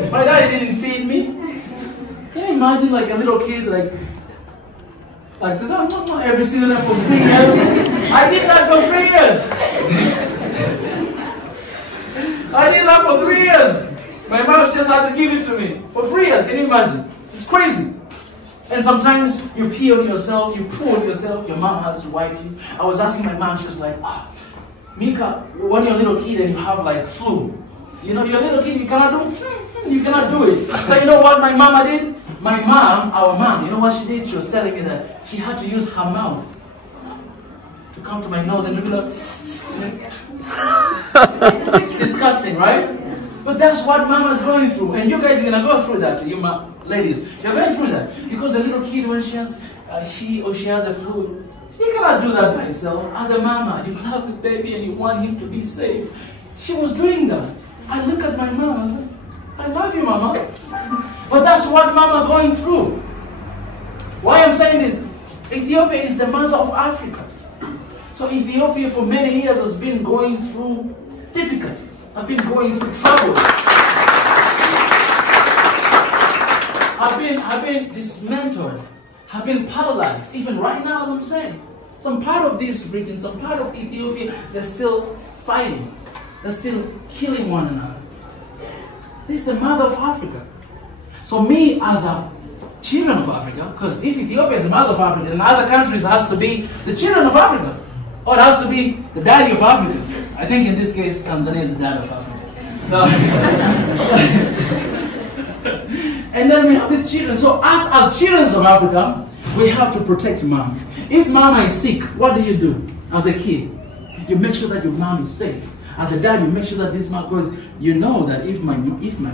My daddy didn't feed me. Can you imagine like a little kid, like this, every single day for 3 years? I did that for 3 years. I did that for 3 years. My mom just had to give it to me for 3 years. Can you imagine? It's crazy. And sometimes you pee on yourself, you poo on yourself, your mom has to wipe you. I was asking my mom, she was like, Mika, when you're a little kid and you have like flu, you know, you're a little kid, you cannot do it. So you know what my mama did? My mom, our mom, you know what she did? She was telling me that she had to use her mouth to come to my nose and to be like, it's disgusting, right? But that's what mama's going through. And you guys are going to go through that, you ladies. You're going through that. Because a little kid, when she has a flu, you cannot do that by yourself. As a mama, you love the baby and you want him to be safe. She was doing that. I look at my mom, I was like, I love you, mama. But that's what mama going through. Why I'm saying this, Ethiopia is the mother of Africa. So Ethiopia for many years has been going through difficulties. I've been going through trouble. I've been dismantled. I've been paralyzed. Even right now, as I'm saying, some part of this region, some part of Ethiopia, they're still fighting. They're still killing one another. This is the mother of Africa. So me as a children of Africa, because if Ethiopia is the mother of Africa, then other countries has to be the children of Africa. Or it has to be the daddy of Africa. I think in this case, Tanzania is the dad of Africa. And then we have these children. So us as children of Africa, we have to protect mom. If mama is sick, what do you do as a kid? You make sure that your mom is safe. As a dad, you make sure that this mom, because you know that if my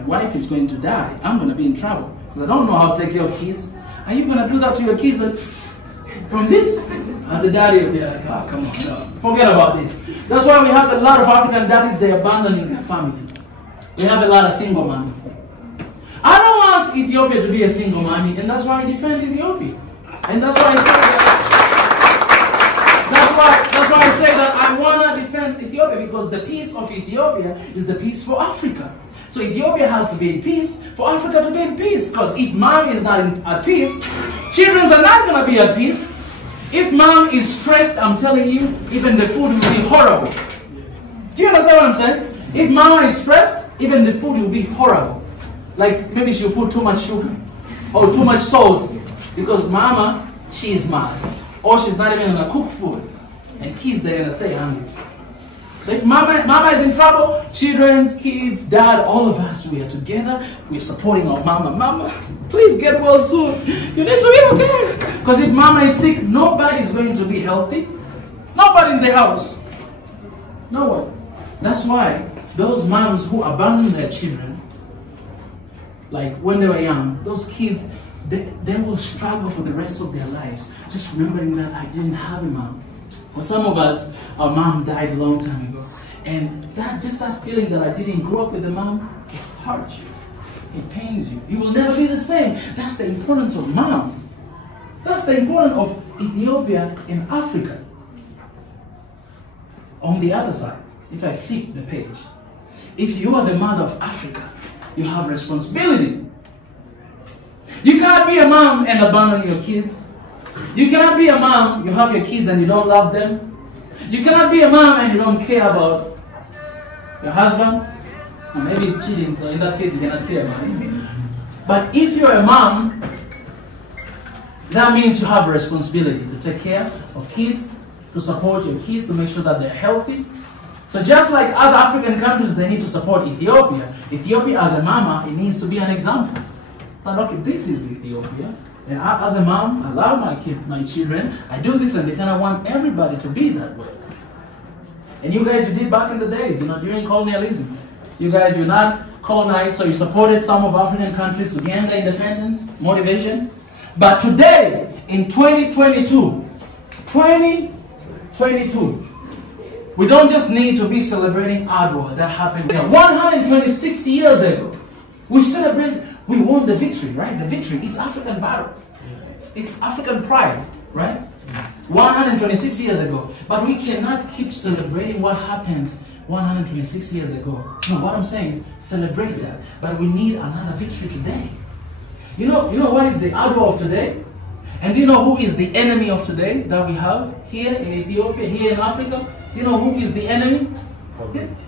wife is going to die, I'm going to be in trouble. Because I don't know how to take care of kids. Are you going to do that to your kids? Like, from this? As a daddy, you'll be like, oh, come on, no. Forget about this. That's why we have a lot of African daddies, they're abandoning their family. We have a lot of single mommy. I don't want Ethiopia to be a single mommy, and that's why I defend Ethiopia. And that's why I say that I want to defend Ethiopia, because the peace of Ethiopia is the peace for Africa. So Ethiopia has to be in peace for Africa to be in peace. Because if mom is not at peace, children are not going to be at peace. If mom is stressed, I'm telling you, even the food will be horrible. Do you understand what I'm saying? If mama is stressed, even the food will be horrible. Like maybe she'll put too much sugar or too much salt, because mama, she is mad. Or she's not even going to cook food. And kids, they're going to stay hungry. So if mama is in trouble, children, kids, dad, all of us, we are together. We are supporting our mama. Mama, please get well soon. You need to be okay. Because if mama is sick, nobody is going to be healthy. Nobody in the house. No one. That's why those moms who abandon their children, like when they were young, those kids, they will struggle for the rest of their lives, just remembering that I didn't have a mom. For some of us, our mom died a long time ago. And that feeling that I didn't grow up with a mom, it hurts you. It pains you. You will never be the same. That's the importance of mom. That's the importance of Ethiopia in Africa. On the other side, if I flip the page, if you are the mother of Africa, you have responsibility. You cannot be a mom and abandon your kids. You cannot be a mom, you have your kids and you don't love them. You cannot be a mom and you don't care about your husband. Or maybe he's cheating, so in that case you cannot care about him. But if you're a mom, that means you have a responsibility to take care of kids, to support your kids, to make sure that they're healthy. So just like other African countries, they need to support Ethiopia. Ethiopia as a mama, it needs to be an example. That, okay, this is Ethiopia. And as a mom, I love my children. I do this and this, and I want everybody to be that way. And you guys, you did back in the days, during colonialism. You guys, you're not colonized, so you supported some of African countries to gain their independence, motivation. But today, in 2022, we don't just need to be celebrating Adwa that happened there 126 years ago. We celebrate, we won the victory, right? The victory is African battle. It's African pride, right? 126 years ago. But we cannot keep celebrating what happened 126 years ago. No, what I'm saying is celebrate that. But we need another victory today. You know what is the Adwa of today? And do you know who is the enemy of today that we have here in Ethiopia, here in Africa? Do you know who is the enemy?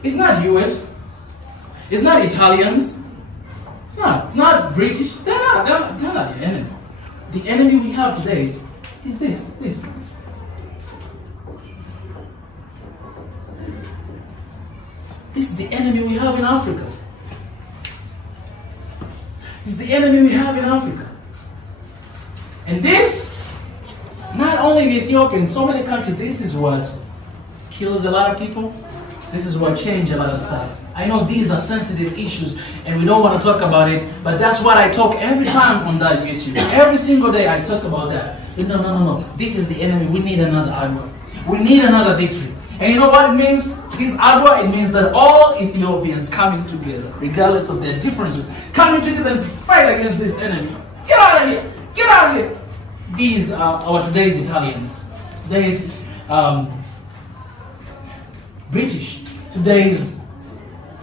It's not US. It's not Italians. It's not British. They're not the enemy. The enemy we have today is this. This is the enemy we have in Africa. It's the enemy we have in Africa. And this, not only in Ethiopia, in so many countries, this is what kills a lot of people. This is what changes a lot of stuff. I know these are sensitive issues and we don't want to talk about it, but that's what I talk every time on that YouTube. Every single day I talk about that. No. This is the enemy. We need another Adwa. We need another victory. And you know what it means? This Adwa, it means that all Ethiopians coming together, regardless of their differences, coming together and fight against this enemy. Get out of here! Get out of here! These are our today's Italians. Today's British. Today's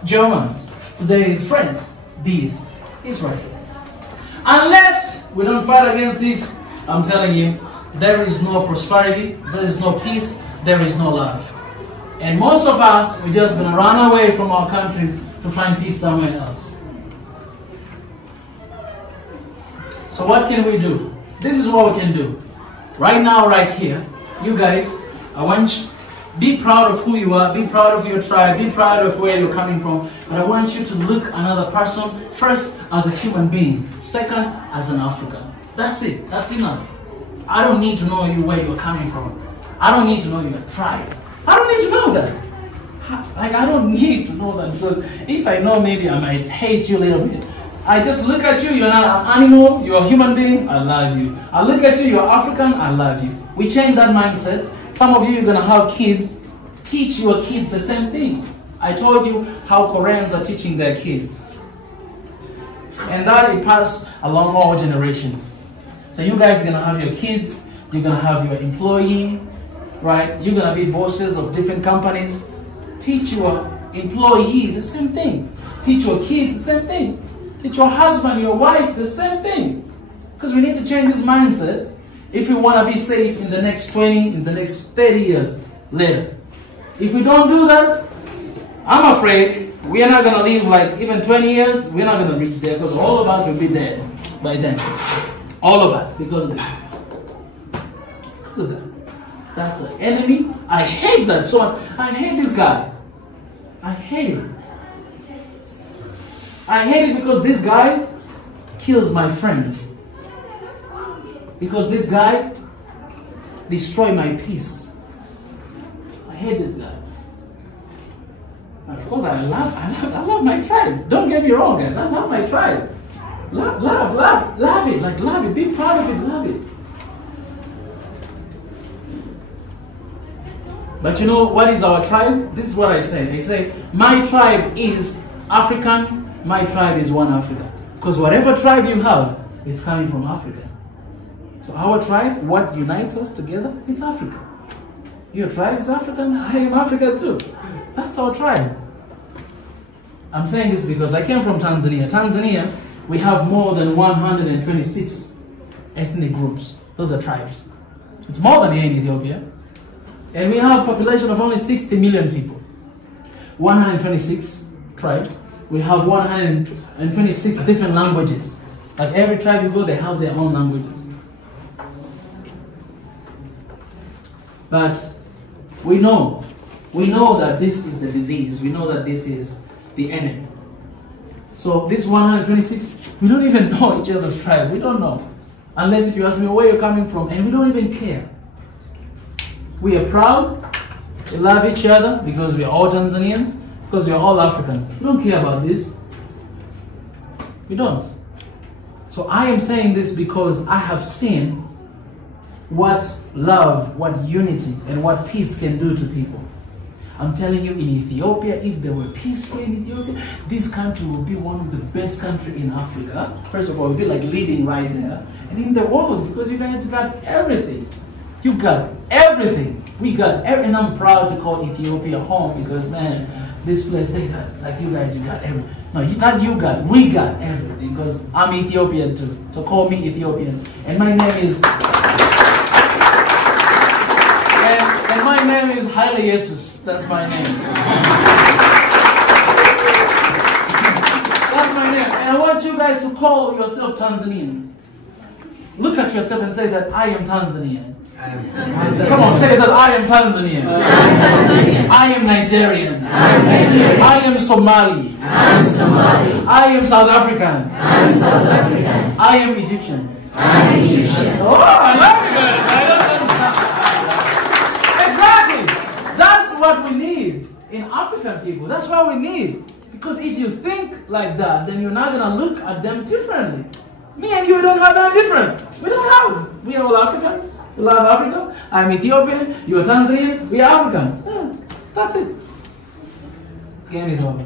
Germans. Today's French. These. Israel. Unless we don't fight against this, I'm telling you, there is no prosperity, there is no peace, there is no love. And most of us, we're just going to run away from our countries to find peace somewhere else. So what can we do? This is what we can do. Right now, right here, you guys, I want you, be proud of who you are, be proud of your tribe, be proud of where you're coming from. But I want you to look another person, first as a human being, second as an African. That's it. That's enough. I don't need to know you where you're coming from. I don't need to know your tribe. I don't need to know that. Like, I don't need to know that, because if I know, maybe I might hate you a little bit. I just look at you, you're not an animal, you're a human being, I love you. I look at you, you're African, I love you. We change that mindset. Some of you are going to have kids. Teach your kids the same thing. I told you how Koreans are teaching their kids. And that it passed along all generations. So you guys are going to have your kids, you're going to have your employee, right? You're going to be bosses of different companies. Teach your employee the same thing. Teach your kids the same thing. Teach your husband, your wife the same thing. Because we need to change this mindset if we want to be safe in the next 20, in the next 30 years later. If we don't do that, I'm afraid we are not going to live like even 20 years. We're not going to reach there, because all of us will be dead by then. All of us, because of this. Because of that. That's an enemy. I hate that. So I hate this guy. I hate him. I hate it because this guy kills my friends. Because this guy destroys my peace. I hate this guy. Of course, I love my tribe. Don't get me wrong, guys. I love my tribe. Love it. Like, love it. Be proud of it. Love it. But you know what is our tribe? This is what I say. They say, my tribe is African. My tribe is one Africa. Because whatever tribe you have, it's coming from Africa. So our tribe, what unites us together? It's Africa. Your tribe is African. I am Africa too. That's our tribe. I'm saying this because I came from Tanzania. Tanzania, we have more than 126 ethnic groups. Those are tribes. It's more than here in Ethiopia. And we have a population of only 60 million people. 126 tribes. We have 126 different languages. Like every tribe you go, they have their own languages. But we know that this is the disease. We know that this is the enemy. So this 126, we don't even know each other's tribe. We don't know. Unless if you ask me where you're coming from, and we don't even care. We are proud. We love each other because we are all Tanzanians, because we are all Africans. We don't care about this. We don't. So I am saying this because I have seen what love, what unity, and what peace can do to people. I'm telling you, in Ethiopia, if there were peace here in Ethiopia, this country would be one of the best countries in Africa. First of all, it would be like leading right there. And in the world, because you guys got everything. You got everything. We got everything. And I'm proud to call Ethiopia home because, man, this place, they got, like you guys, you got everything. No, not you got, we got everything because I'm Ethiopian too. So call me Ethiopian. And my name is... And my name is Haile Jesus. That's my name. That's my name. And I want you guys to call yourself Tanzanians. Look at yourself and say that I am Tanzanian. Come on, say that I am Tanzanian. I am Nigerian. I am Somali. I am South African. I am Egyptian. Oh, I love you guys. That's what we need in African people. That's what we need. Because if you think like that, then you're not going to look at them differently. Me and you don't have any different. We don't have. We are all Africans. We love Africa. I'm Ethiopian. You're Tanzanian. We are African. Yeah, that's it. Game is over.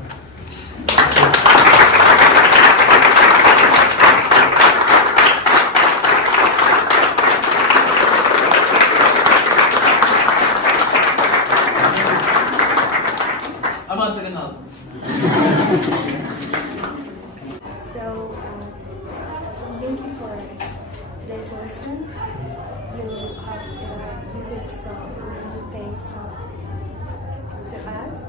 So, thank you for today's lesson. You did so many things to us.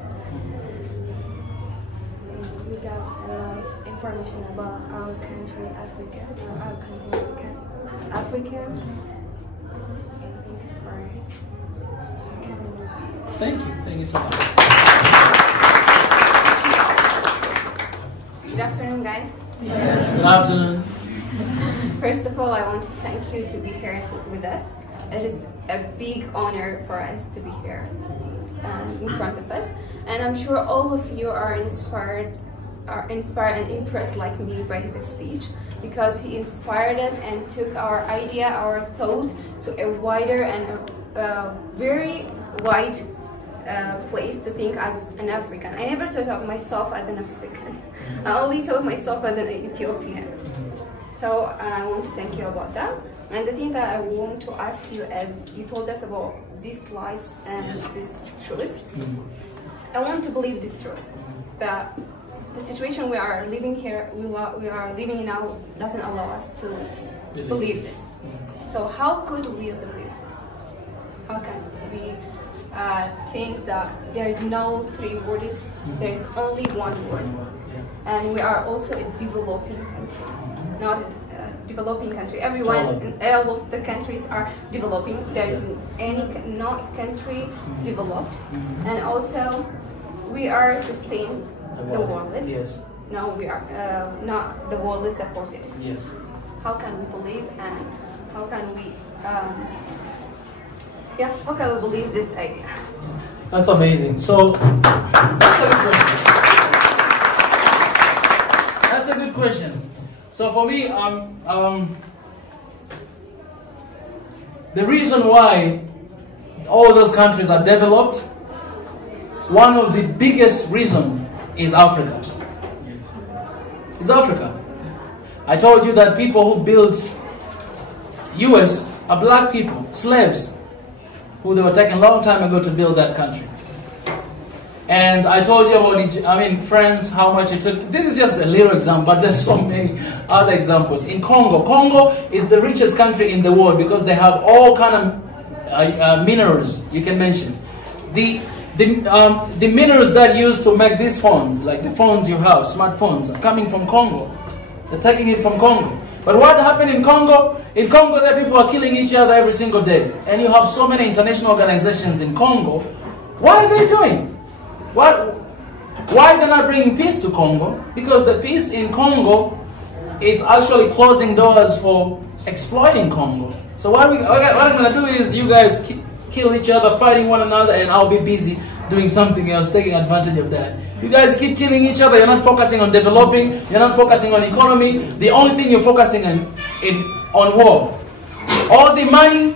We got a lot of information about our country, Africa, our continent, Africa. And thanks for coming with us. Thank you. Thank you so much. Good afternoon, guys. Yes. Good afternoon. First of all, I want to thank you to be here with us. It is a big honor for us to be here in front of us, and I'm sure all of you are inspired and impressed like me by his speech, because he inspired us and took our idea, our thought to a wider and a very wide place to think as an African. I never thought of myself as an African. I only thought myself as an Ethiopian. So I want to thank you about that. And the thing that I want to ask you is, you told us about these lies and this truth. I want to believe this truth, but the situation we are living here, we are living in now, doesn't allow us to believe this. So how could we believe this? How can we think that there is no three words, there is only one word? And we are also a developing country, not a developing country. Everyone, all of the countries are developing. There is no country developed. And also, we are sustaining the world. Yes. No, we are not. The world is supporting us. Yes. How can we believe, and how can we? How can we believe this idea? That's amazing. So, that's a good question. That's a good question. So for me, the reason why all those countries are developed, one of the biggest reasons is Africa. It's Africa. I told you that people who built US are black people, slaves, who they were taken a long time ago to build that country. And I told you about, France, how much it took. This is just a little example, but there's so many other examples. In Congo, Congo is the richest country in the world because they have all kind of minerals you can mention. The minerals that used to make these phones, like the phones you have, smartphones, are coming from Congo. They're taking it from Congo. But what happened in Congo? In Congo, there people are killing each other every single day. And you have so many international organizations in Congo. What are they doing? Why they're not bringing peace to Congo? Because the peace in Congo, it's actually closing doors for exploiting Congo. So what I'm going to do is you guys kill each other, fighting one another, and I'll be busy doing something else, taking advantage of that. You guys keep killing each other. You're not focusing on developing. You're not focusing on economy. The only thing you're focusing on war. All the money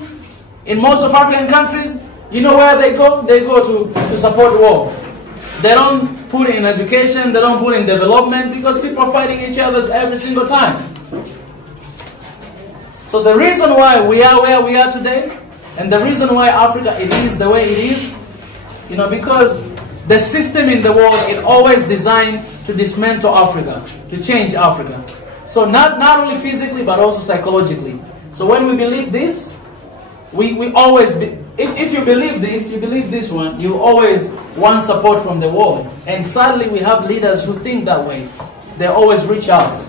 in most of African countries, you know where they go? They go to support war. They don't put in education. They don't put in development because people are fighting each other every single time. So the reason why we are where we are today, and the reason why Africa it is the way it is, because the system in the world is always designed to dismantle Africa, to change Africa. So not only physically, but also psychologically. So when we believe this, we always, if you believe this, you believe this one, you always want support from the world. And sadly, we have leaders who think that way. They always reach out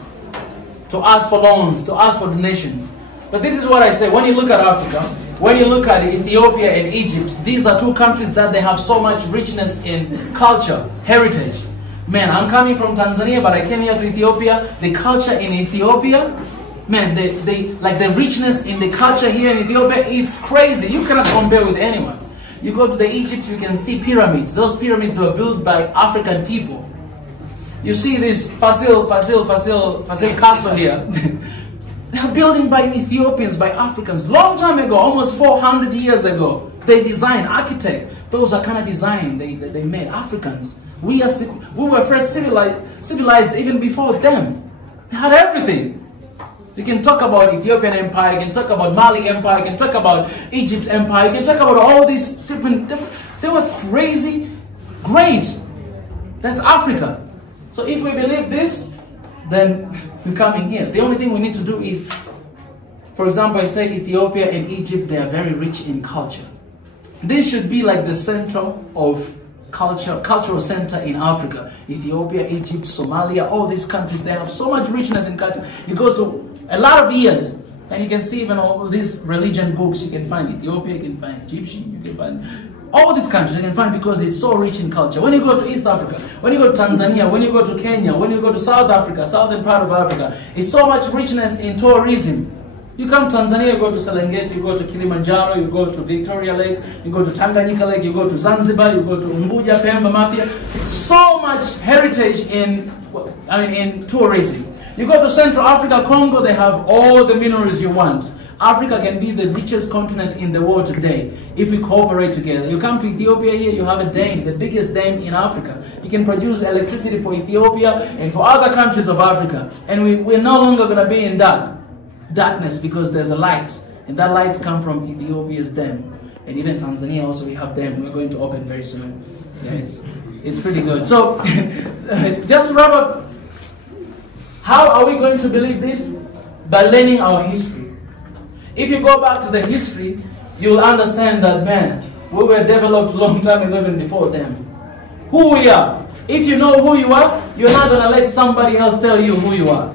to ask for loans, to ask for donations. But this is what I say, when you look at Africa, when you look at Ethiopia and Egypt, these are two countries that they have so much richness in culture, heritage. Man, I'm coming from Tanzania, but I came here to Ethiopia. The culture in Ethiopia, man, like the richness in the culture here in Ethiopia, it's crazy. You cannot compare with anyone. You go to the Egypt, you can see pyramids. Those pyramids were built by African people. You see this Fasil castle here. They're building by Ethiopians, by Africans. Long time ago, almost 400 years ago. They designed, architect. Those are kind of design they made, Africans. We were first civilized even before them. They had everything. You can talk about Ethiopian Empire, you can talk about Mali Empire, you can talk about Egypt Empire, you can talk about all these different, they were crazy, great. That's Africa. So if we believe this, then we're coming here. The only thing we need to do is, for example, I say Ethiopia and Egypt, they are very rich in culture. This should be like the center of cultural center in Africa. Ethiopia, Egypt, Somalia, all these countries, they have so much richness in culture. It goes to a lot of years. And you can see even all these religion books, you can find Ethiopia, you can find Egyptian, you can find all these countries you can find because it's so rich in culture. When you go to East Africa, when you go to Tanzania, when you go to Kenya, when you go to South Africa, southern part of Africa, it's so much richness in tourism. You come to Tanzania, you go to Serengeti, you go to Kilimanjaro, you go to Victoria Lake, you go to Tanganyika Lake, you go to Zanzibar, you go to Unguja, Pemba, Mafia. So much heritage in tourism. You go to Central Africa, Congo, they have all the minerals you want. Africa can be the richest continent in the world today if we cooperate together. You come to Ethiopia here, you have a dam, the biggest dam in Africa. You can produce electricity for Ethiopia and for other countries of Africa. And we're no longer going to be in darkness because there's a light. And that lights come from Ethiopia's dam. And even Tanzania also we have dam. We're going to open very soon. Yeah, it's pretty good. So just to wrap up, how are we going to believe this? By learning our history. If you go back to the history, you'll understand that, man, we were developed a long time ago even before them. Who we are. If you know who you are, you're not going to let somebody else tell you who you are.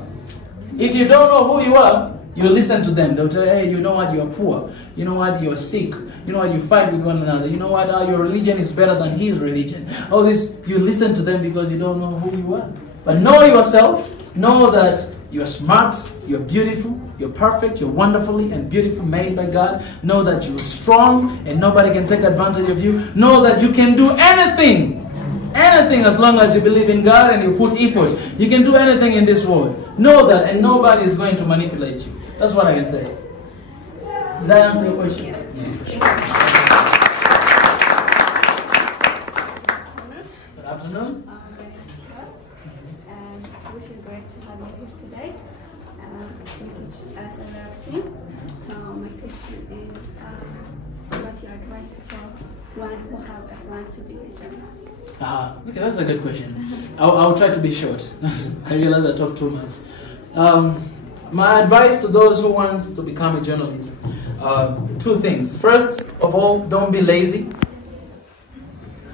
If you don't know who you are, you listen to them. They'll tell you, hey, you know what, you're poor. You know what, you're sick. You know what, you fight with one another. You know what, your religion is better than his religion. All this, you listen to them because you don't know who you are. But know yourself. Know that you're smart, you're beautiful, you're perfect, you're wonderfully and beautifully made by God. Know that you're strong and nobody can take advantage of you. Know that you can do anything. Anything as long as you believe in God and you put effort. You can do anything in this world. Know that, and nobody is going to manipulate you. That's what I can say. Did I answer your question? Yeah. Good afternoon. And we feel great to have you here today. You teach us a lot of things. So my question is, what's your advice for one who have a plan to be a journalist? Okay, that's a good question. I'll try to be short. I realize I talk too much. My advice to those who want to become a journalist, two things. First of all, don't be lazy.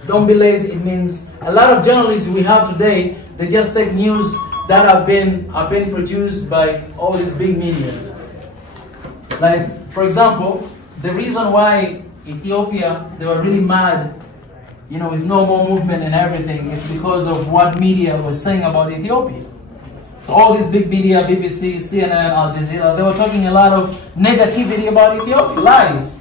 Don't be lazy. It means a lot of journalists we have today, they just take news that have been produced by all these big media. Like, for example, the reason why Ethiopia, they were really mad, you know, with no more movement and everything, is because of what media was saying about Ethiopia. So all these big media, BBC, CNN, Al Jazeera, they were talking a lot of negativity about Ethiopia, lies.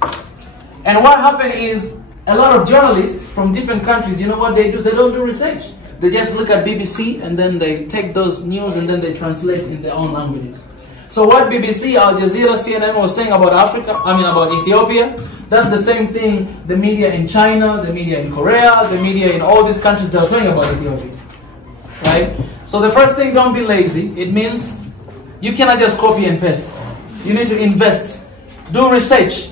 And what happened is, a lot of journalists from different countries, you know what they do? They don't do research. They just look at BBC and then they take those news and then they translate in their own languages. So what BBC, Al Jazeera, CNN was saying about about Ethiopia, that's the same thing the media in China, the media in Korea, the media in all these countries, they are talking about Ethiopia. Right? So the first thing, don't be lazy. It means you cannot just copy and paste. You need to invest. Do research.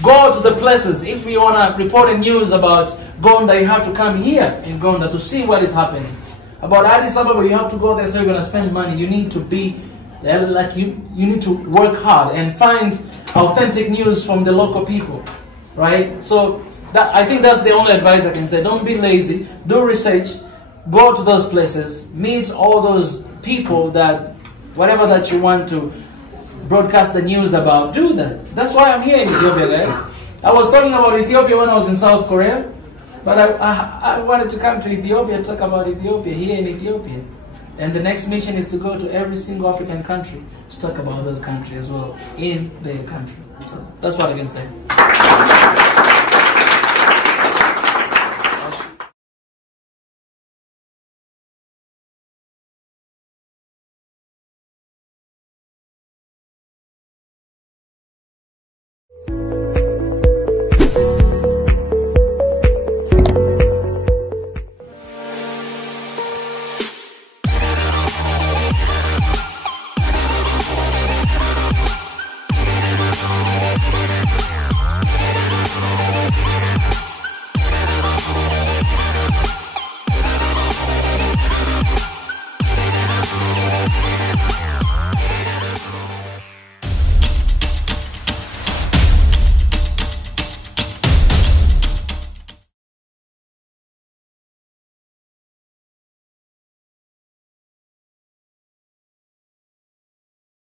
Go to the places. If you want to report a news about Gonda, you have to come here in Gonda to see what is happening. About Addis Ababa, you have to go there, so you're going to spend money. You need to be, like you need to work hard and find authentic news from the local people. Right? So I think that's the only advice I can say. Don't be lazy. Do research. Go to those places. Meet all those people that, whatever that you want to broadcast the news about, do that. That's why I'm here in Ethiopia, guys. I was talking about Ethiopia when I was in South Korea, but I wanted to come to Ethiopia and talk about Ethiopia here in Ethiopia. And the next mission is to go to every single African country to talk about those countries as well in their country. So that's what I can say.